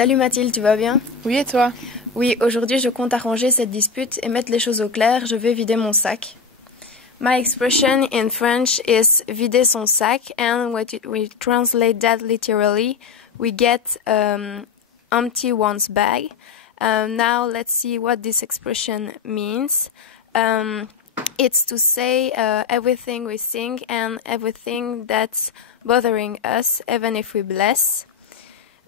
Salut Mathilde, tu vas bien? Oui, et toi? Oui, aujourd'hui je compte arranger cette dispute et mettre les choses au clair, je vais vider mon sac. My expression in French is vider son sac, and we translate that literally, we get empty one's bag. Now let's see what this expression means. It's to say everything we think and everything that's bothering us, even if we bless.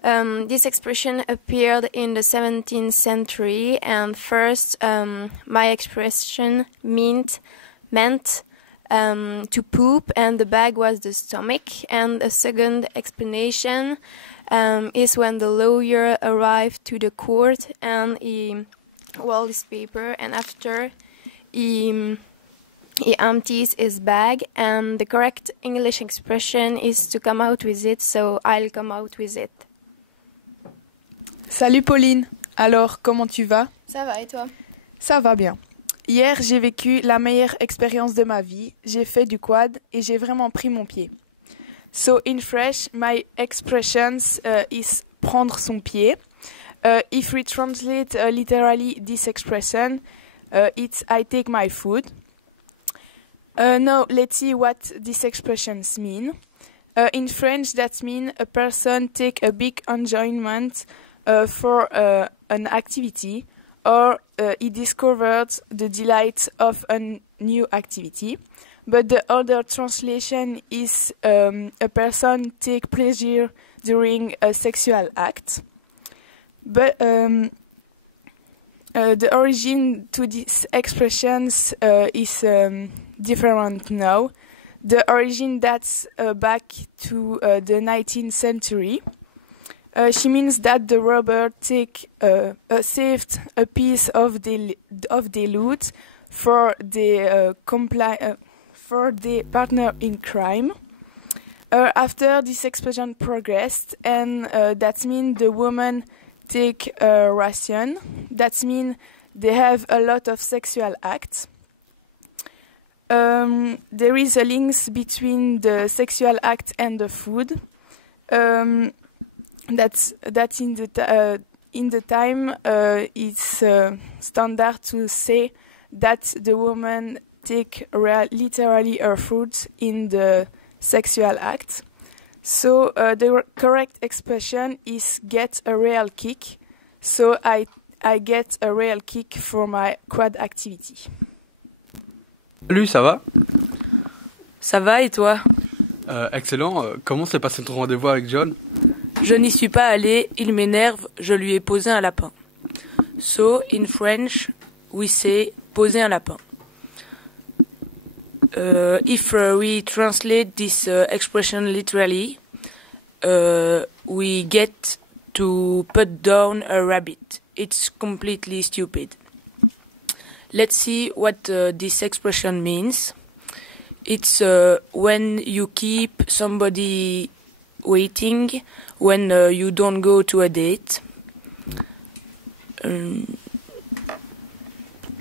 This expression appeared in the 17th century, and first my expression meant to poop, and the bag was the stomach. And a second explanation is when the lawyer arrived to the court and he rolled his paper, and after he empties his bag, and the correct English expression is to come out with it, so I'll come out with it. Salut Pauline, alors comment tu vas? Ça va et toi? Ça va bien. Hier, j'ai vécu la meilleure expérience de ma vie. J'ai fait du quad et j'ai vraiment pris mon pied. So in French, my expressions is prendre son pied. If we translate literally this expression, it's I take my food. Now let's see what these expressions mean. In French, that means a person take a big enjoyment for an activity, or he discovered the delight of a new activity. But the other translation is a person take pleasure during a sexual act. But the origin to these expressions is different now. The origin dates back to the 19th century. She means that the robber saved a piece of the loot for the partner in crime. After this expression progressed, and that means the woman take a ration. That means they have a lot of sexual acts. There is a link between the sexual act and the food. That in the time it's standard to say that the woman take literally her food in the sexual act. So the correct expression is get a real kick. So I get a real kick for my quad activity. Salut, ça va? Ça va et toi? Excellent. Comment s'est passé ton rendez-vous avec John? Je n'y suis pas allé, il m'énerve, je lui ai posé un lapin. So, in French, we say poser un lapin. If we translate this expression literally, we get to put down a rabbit. It's completely stupid. Let's see what this expression means. It's when you keep somebody waiting, when you don't go to a date.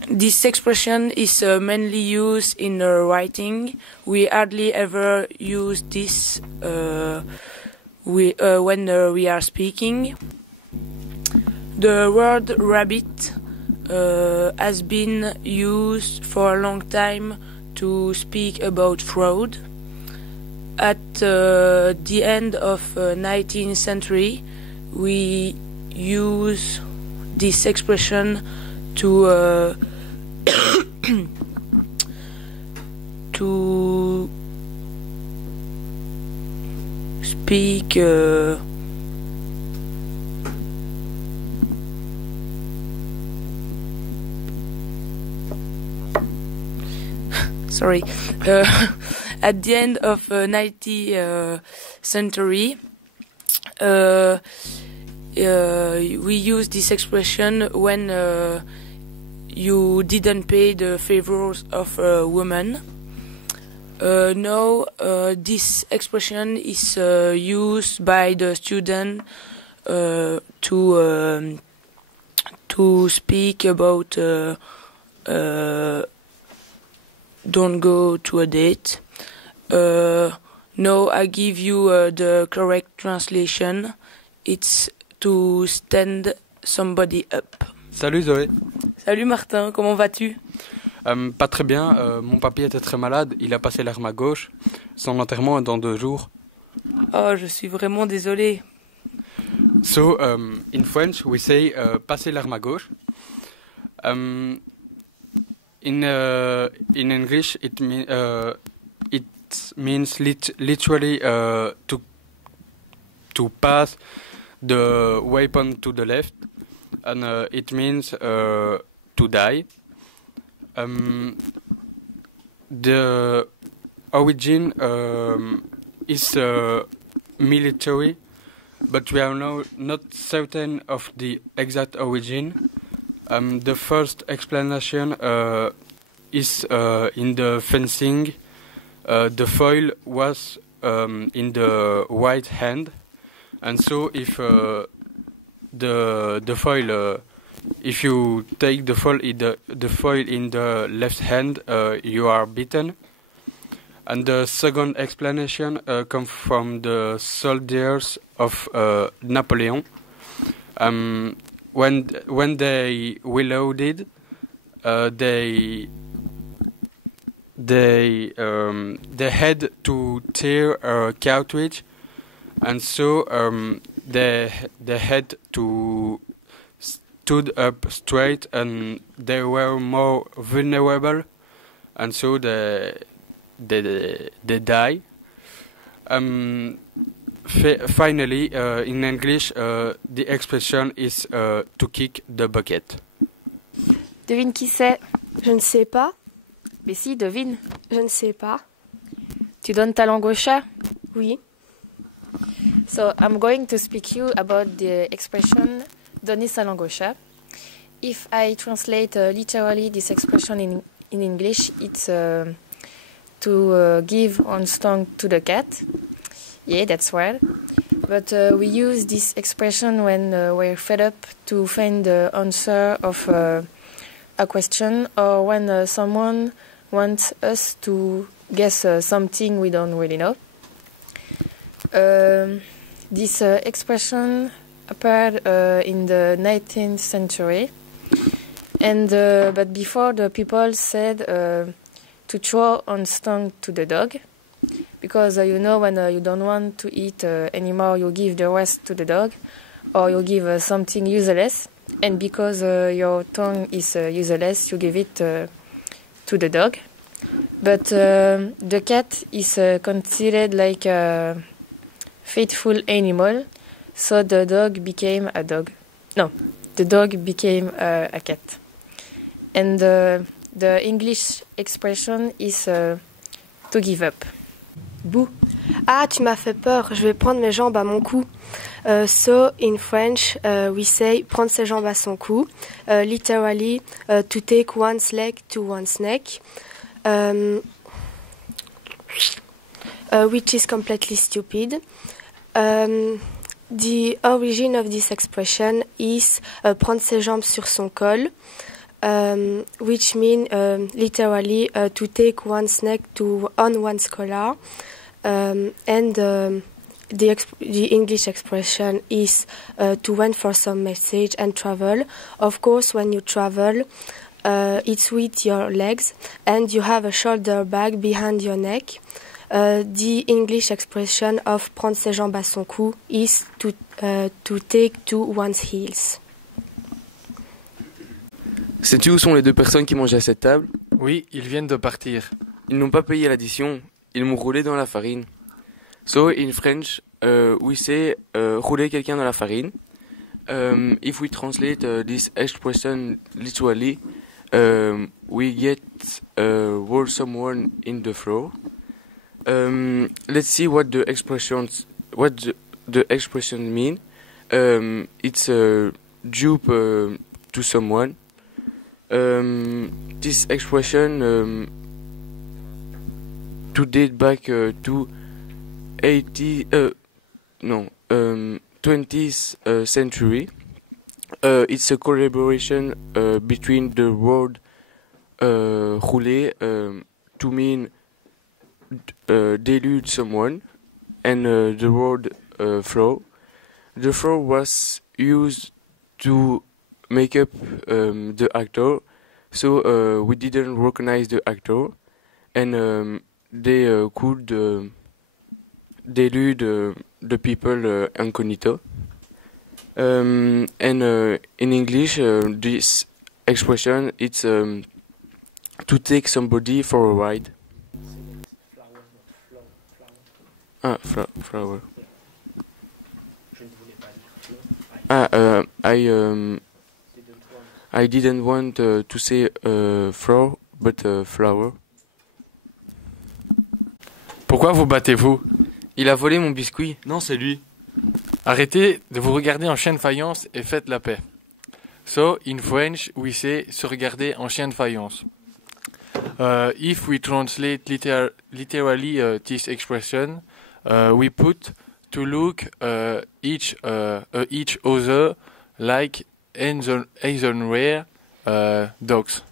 This expression is mainly used in writing. We hardly ever use this when we are speaking. The word rabbit has been used for a long time to speak about fraud. At the end of 19th century, we use this expression to to speak sorry. At the end of 19th century, we use this expression when you didn't pay the favors of a woman. Now, this expression is used by the student to speak about don't go to a date. Now I give you the correct translation. It's to stand somebody up. Salut Zoé. Salut Martin, comment vas-tu? Pas très bien, mon papy était très malade, il a passé l'arme à gauche. Son enterrement est dans 2 jours. Oh, je suis vraiment désolée. So, in French, we say passer l'arme à gauche. In English, it means literally to pass the weapon to the left, and it means to die. The origin is military, but we are now not certain of the exact origin. The first explanation is in the fencing. The foil was in the right hand, and so if the foil, if you take the foil in the left hand, you are beaten. And the second explanation comes from the soldiers of Napoleon. When they reloaded, they had to tear a cartridge, and so they had to stood up straight, and they were more vulnerable, and so they die. Finally, in English, the expression is to kick the bucket. Devine qui c'est? Je ne sais pas. Mais si, devine. Je ne sais pas. Tu donnes ta langue au chat? Oui. So, I'm going to speak you about the expression donner sa langue au chat. If I translate literally this expression in English, it's to give one's tongue to the cat. Yeah, that's right. But we use this expression when we're fed up to find the answer of a question, or when someone wants us to guess something we don't really know. This expression appeared in the 19th century, and but before the people said to throw one's tongue to the dog, because you know, when you don't want to eat anymore, you give the rest to the dog, or you give something useless, and because your tongue is useless, you give it to the dog. But the cat is considered like a faithful animal, so the dog became a dog. No, the dog became a cat. And the English expression is to give up. Bouh. Ah, tu m'as fait peur. Je vais prendre mes jambes à mon cou. So, in French, we say prendre ses jambes à son cou. Literally, to take one's leg to one's neck. Which is completely stupid. The origin of this expression is prendre ses jambes sur son col, which mean literally to take one's neck on one's collar, and the English expression is to wait for some message and travel. Of course, when you travel, it's with your legs, and you have a shoulder bag behind your neck. The English expression of prendre ses jambes à son cou is to take to one's heels. Sais-tu où sont les 2 personnes qui mangeaient à cette table? Oui, ils viennent de partir. Ils n'ont pas payé l'addition, ils m'ont roulé dans la farine. So, in French, we say rouler quelqu'un dans la farine. If we translate this expression literally, we get roll someone in the floor. Let's see what the expression mean. It's dupe to someone. This expression to date back to 20th century. It's a collaboration between the word rouler to mean delude someone, and the word throw. The throw was used to make up the actor, so we didn't recognize the actor, and they could delude the people incognito. And in English, this expression it's to take somebody for a ride. Flower. I didn't want to say flower, but flower. Pourquoi vous battez-vous? Il a volé mon biscuit. Non, c'est lui. Arrêtez de vous regarder en chien de faïence et faites la paix. So, in French, we say se regarder en chien de faïence. If we translate literally this expression, we put to look each other like either rare dogs.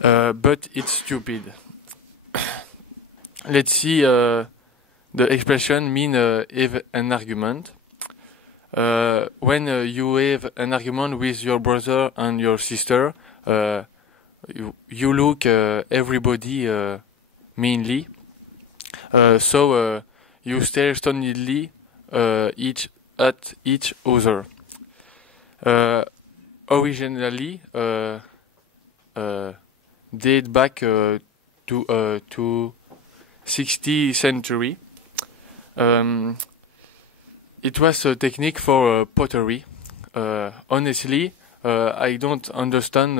But it's stupid. Let's see the expression mean have an argument. When you have an argument with your brother and your sister, you look everybody meanly. So you stare stonedly at each other. Originally, date back to 60th century. It was a technique for pottery. Honestly, I don't understand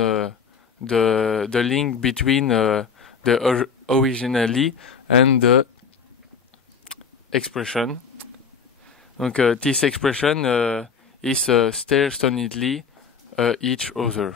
the link between the originally and the expression. Donc, this expression is stare stonedly each other.